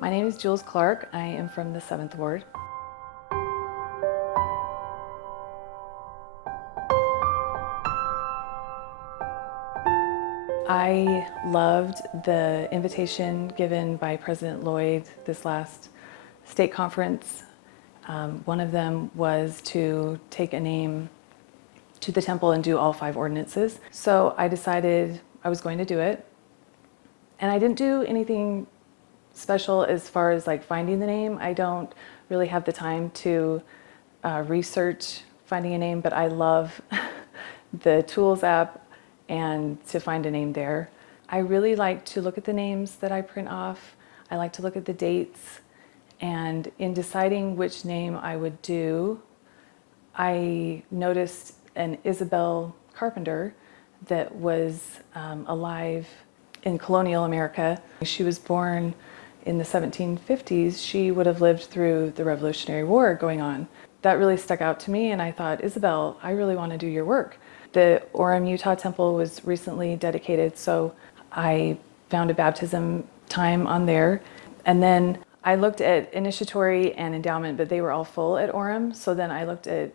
My name is Jules Clark. I am from the 7th Ward. I loved the invitation given by President Lloyd this last state conference. One of them was to take a name to the temple and do all 5 ordinances. So I decided I was going to do it. And I didn't do anything special as far as like finding the name. I don't really have the time to research finding a name, but I love the Tools app and to find a name there. I really like to look at the names that I print off. I like to look at the dates, and in deciding which name I would do, I noticed an Isabel Carpenter that was alive in colonial America. She was born in the 1750s. She would have lived through the Revolutionary War going on. That really stuck out to me, and I thought, Isabel, I really want to do your work. The Orem, Utah temple was recently dedicated, so I found a baptism time on there. And then I looked at initiatory and endowment, but they were all full at Orem. So then I looked at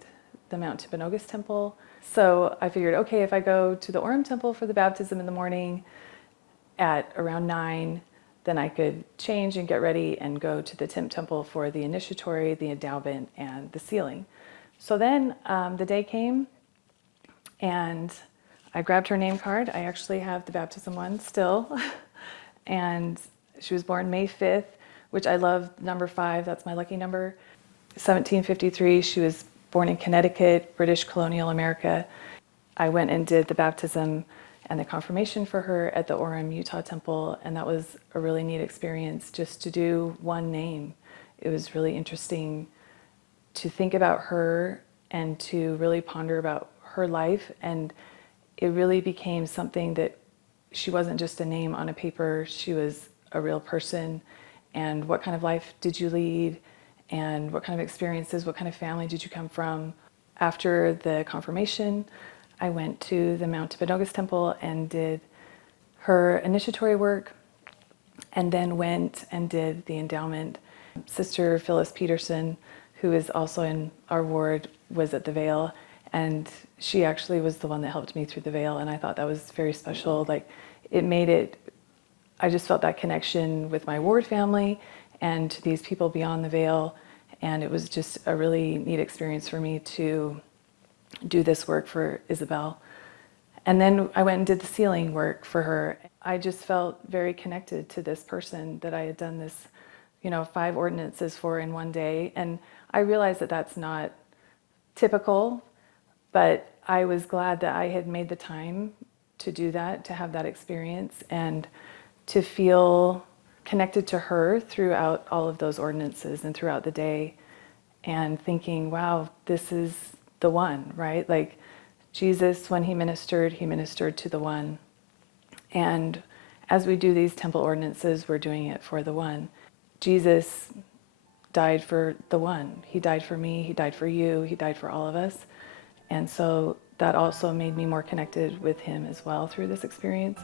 the Mount Timpanogos temple. So I figured, okay, if I go to the Orem temple for the baptism in the morning at around 9, then I could change and get ready and go to the Timp temple for the initiatory, the endowment, and the sealing. So then the day came, and I grabbed her name card. I actually have the baptism one still. And she was born May 5th, which I love number 5. That's my lucky number. 1753, she was born in Connecticut, British colonial America. I went and did the baptism and the confirmation for her at the Orem, Utah temple. And that was a really neat experience just to do one name. It was really interesting to think about her and to really ponder about her life, and it really became something that she wasn't just a name on a paper, she was a real person. And what kind of life did you lead, and what kind of experiences, what kind of family did you come from? After the confirmation, I went to the Mount Timpanogos temple and did her initiatory work, and then went and did the endowment. Sister Phyllis Peterson, who is also in our ward, was at the veil, and she actually was the one that helped me through the veil, and I thought that was very special. Like, it made it, I just felt that connection with my ward family and to these people beyond the veil, and it was just a really neat experience for me to do this work for Isabel. And then I went and did the sealing work for her. I just felt very connected to this person that I had done this, 5 ordinances for in one day, and I realized that that's not typical, but I was glad that I had made the time to do that, to have that experience, and to feel connected to her throughout all of those ordinances and throughout the day, and thinking, wow, this is the one, right? Like Jesus, when he ministered to the one. And as we do these temple ordinances, we're doing it for the one. Jesus died for the one. He died for me, he died for you, he died for all of us. And so that also made me more connected with him as well through this experience.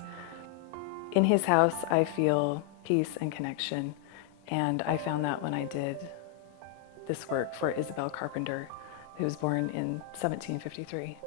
In his house, I feel peace and connection. And I found that when I did this work for Isabel Carpenter, who was born in 1753.